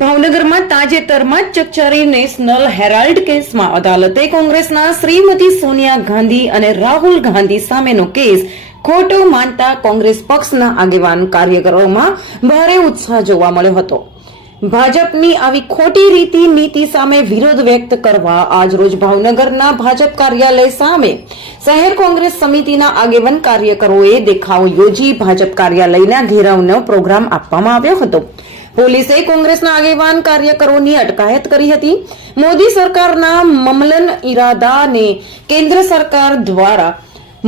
ભાવનગરમાં તાજેતરમાં જ ચકચારી નેશનલ હેરાલ્ડ કેસમાં અદાલતે કોંગ્રેસના શ્રીમતી સોનિયા ગાંધી અને રાહુલ ગાંધી સામેનો કેસ ખોટો માનતા કોંગ્રેસ પક્ષના આગેવાન કાર્યકરોમાં ભારે ઉત્સાહ જોવા મળ્યો હતો. ભાજપની આવી ખોટી રીતિ નીતિ સામે વિરોધ વ્યક્ત કરવા આજરોજ ભાવનગરના ભાજપ કાર્યાલય સામે શહેર કોંગ્રેસ સમિતિના આગેવાન કાર્યકરોએ દેખાવ યોજી ભાજપ કાર્યાલયના ઘેરાવનો પ્રોગ્રામ આપવામાં આવ્યો હતો. પોલીસે કોંગ્રેસના આગેવાન કાર્યકરોની અટકાયત કરી હતી. મોદી સરકારના મમલન ઇરાદાને કેન્દ્ર સરકાર દ્વારા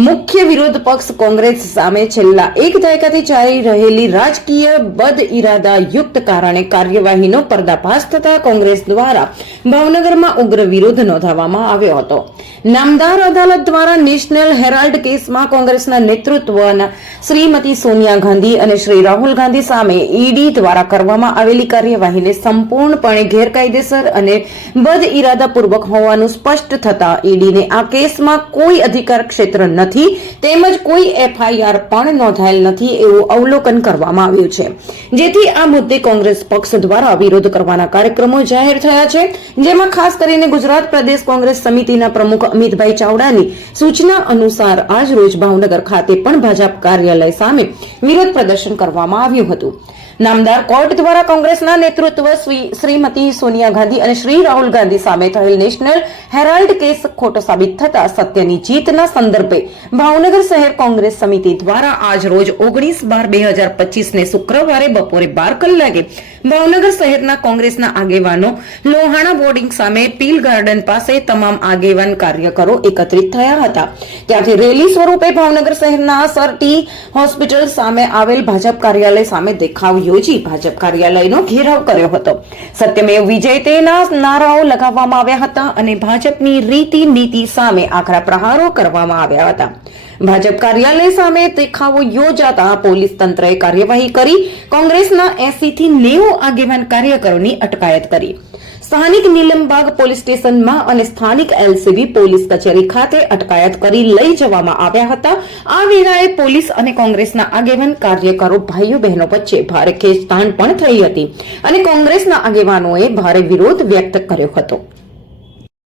મુખ્ય વિરોધ પક્ષ કોંગ્રેસ સામે છેલ્લા એક દાયકાથી ચાલી રહેલી રાજકીય બદ ઇરાદા યુક્ત કારણે કાર્યવાહીનો પર્દાફાશ થતા કોંગ્રેસ દ્વારા ભાવનગરમાં ઉગ્ર વિરોધ નોંધાવવામાં આવ્યો હતો. નામદાર અદાલત દ્વારા નેશનલ હેરાલ્ડ કેસમાં કોંગ્રેસના નેતૃત્વના શ્રીમતી સોનિયા ગાંધી અને શ્રી રાહુલ ગાંધી સામે ઈડી દ્વારા કરવામાં આવેલી કાર્યવાહીને સંપૂર્ણપણે ગેરકાયદેસર અને બદ ઇરાદાપૂર્વક હોવાનું સ્પષ્ટ થતા ઈડીને આ કેસમાં કોઈ અધિકાર ક્ષેત્ર નથી તેમજ કોઈ એફઆઈઆર પણ નોંધાયેલ નથી એવું અવલોકન કરવામાં આવ્યું છે. જેથી આ મુદ્દે કોંગ્રેસ પક્ષ દ્વારા વિરોધ કરવાના કાર્યક્રમો જાહેર થયા છે. જેમાં ખાસ કરીને ગુજરાત પ્રદેશ કોંગ્રેસ સમિતિના પ્રમુખ અમિતભાઈ ચાવડાની સૂચના અનુસાર આજ રોજ ભાવનગર ખાતે પણ ભાજપ કાર્યાલય સામે વિરોધ પ્રદર્શન કરવામાં આવ્યું હતું. નામદાર કોર્ટ દ્વારા કોંગ્રેસના નેતૃત્વ શ્રીમતી સોનિયા ગાંધી અને શ્રી રાહુલ ગાંધી સામે થયેલ નેશનલ હેરાલ્ડ કેસ ખોટો સાબિત થતા સત્યની જીતના સંદર્ભે ભાવનગર શહેર કોંગ્રેસ સમિતિ દ્વારા આજ રોજ 19/12/2025 ને શુક્રવારે બપોરે 12 કલાકે ભાવનગર શહેરના કોંગ્રેસના આગેવાનો લોહાણા બોર્ડિંગ સામે પીલ ગાર્ડન પાસે તમામ આગેવાન કાર્યકરો એકત્રિત થયા હતા. ત્યાંથી રેલી સ્વરૂપે ભાવનગર શહેરના સરટી હોસ્પિટલ સામે આવેલ ભાજપ કાર્યાલય સામે દેખાવ યોજી ભાજપ કાર્યાલયનો ઘેરાવ કર્યો હતો. સત્યમેવ વિજય તેના નારાઓ લગાવવામાં આવ્યા હતા અને ભાજપની રીતિ નીતિ સામે આકરા પ્રહારો કરવામાં આવ્યા હતા. ભાજપ કાર્યાલય સામે દેખાવો યોજાતા પોલીસ તંત્રએ કાર્યવાહી કરી કોંગ્રેસના 80 થી 90 આગેવાન કાર્યકરોની અટકાયત કરી. સ્થાનિક નીલમબાગ પોલીસ સ્ટેશનમાં અને સ્થાનિક એલસીબી પોલીસ કચેરી ખાતે અટકાયત કરી લઈ જવામાં આવ્યા હતા. આ વેળાએ પોલીસ અને કોંગ્રેસના આગેવાન કાર્યકરો ભાઈઓ બહેનો વચ્ચે ભારે ખેંચતાણ પણ થઈ હતી અને કોંગ્રેસના આગેવાનોએ ભારે વિરોધ વ્યક્ત કર્યો હતો.